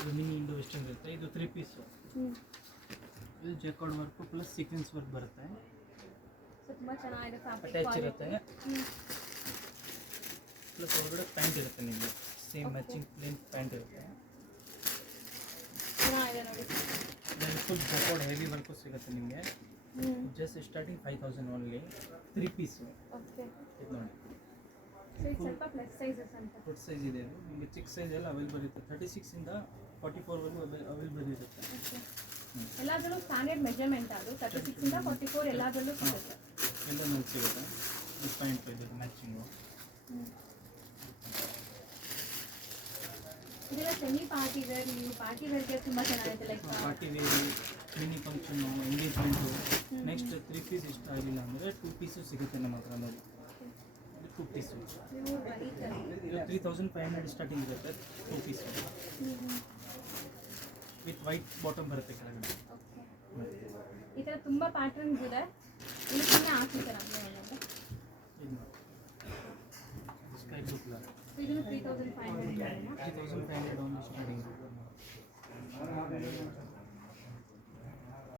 ಇದು mini Indo western ಇರುತ್ತೆ. ಇದು 3 ಪೀಸು. ಇದು jacquard work plus sequence work ಬರುತ್ತೆ. ಸೊ ತುಂಬ ಚೆನ್ನಾಗಿದೆ ಫ್ಯಾಬ್ರಿಕ್ ಅಟ್ಯಾಚ್ ಇರುತ್ತೆ. ಪ್ಲಸ್ ಹೊರಗಡೆ ಪ್ಯಾಂಟ್ ಇರುತ್ತೆ ನಿಮಗೆ ಸೇಮ್ ಮ್ಯಾಚಿಂಗ್ ಪ್ಲೇನ್ ಪ್ಯಾಂಟ್ ಇರುತ್ತೆ. ಚೆನ್ನಾಗಿದೆ ನೋಡಿ. ಇದರಲ್ಲಿ ಫುಲ್ ಜೆಕಾರ್ಡ್ ಹೆವಿ ವರ್ಕು ಸಿಗುತ್ತೆ ನಿಮಗೆ. Just starting 5000 only. 3 piece. Okay. ಇದು ನೋಡಿ. ಸೊ ಇದು ಸ್ವಲ್ಪ ಪ್ಲಸ್ ಸೈಜಸ್ ಅಂತ. ಫುಡ್ ಸೈಜ್ ಇದೆ ಇದು. ನಿಮಗೆ ಚಿಕ್ಕ ಸೈಜ್ ಎಲ್ಲ ಅವೈಲೇಬಲ್ ಇರುತ್ತೆ. 36 ಇಂದ 44 ವರೆಗೂ ಅವೈಲೇಬಲ್ ಇರುತ್ತೆ. ಓಕೆ. ಎಲ್ಲದರಲ್ಲೂ ಸ್ಟ್ಯಾಂಡರ್ಡ್ ಮೆಜರ್ಮೆಂಟ್ ಅದು 36 ಇಂದ 44 ಎಲ್ಲದರಲ್ಲೂ ಸಿಗುತ್ತೆ. ಎಲ್ಲ ನೋಡಿ ಸಿಗುತ್ತೆ. ಇದು ಪ್ಯಾಂಟ್ ಇದೆ ಮ್ಯಾಚಿಂಗು. ಇದೆಲ್ಲ ಸೆಮಿ ಪಾರ್ಟಿ ವೇರ್, ನೀವು ಪಾರ್ಟಿ ವೇರ್ಗೆ ತುಂಬ ಚೆನ್ನಾಗಿದೆ. Like party wear, mini function, engagement. Next 3 piece ಇಷ್ಟ ಆಗಿಲ್ಲ ಅಂದರೆ 2 ಪೀಸು ಸಿಗುತ್ತೆ ನಮ್ಮ ಹತ್ರ ನೋಡಿ. 2 ಪೀಸು ನೀವು ಬರೀ 3500 ಸ್ಟಾರ್ಟಿಂಗ್ ಇರುತ್ತೆ. 2 ಪೀಸು ವಿತ್ ವೈಟ್ ಬಾಟಮ್ ಬರುತ್ತೆ ಕೆಳಗಡೆ. ಈ ಥರ ತುಂಬ ಪ್ಯಾಟರ್ನ್ಸ್ ಇದೆ. ಇಲ್ಲಿ ಸುಮ್ಮನೆ ಹಾಕಿದ್ದಾರೆ ಅಂದರೆ ಸ್ಕೈ ಬ್ಲೂ ಕಲರ್. ಇದನ್ನು 3500 3500 ಒಂದು ಸ್ಟಾರ್ಟ್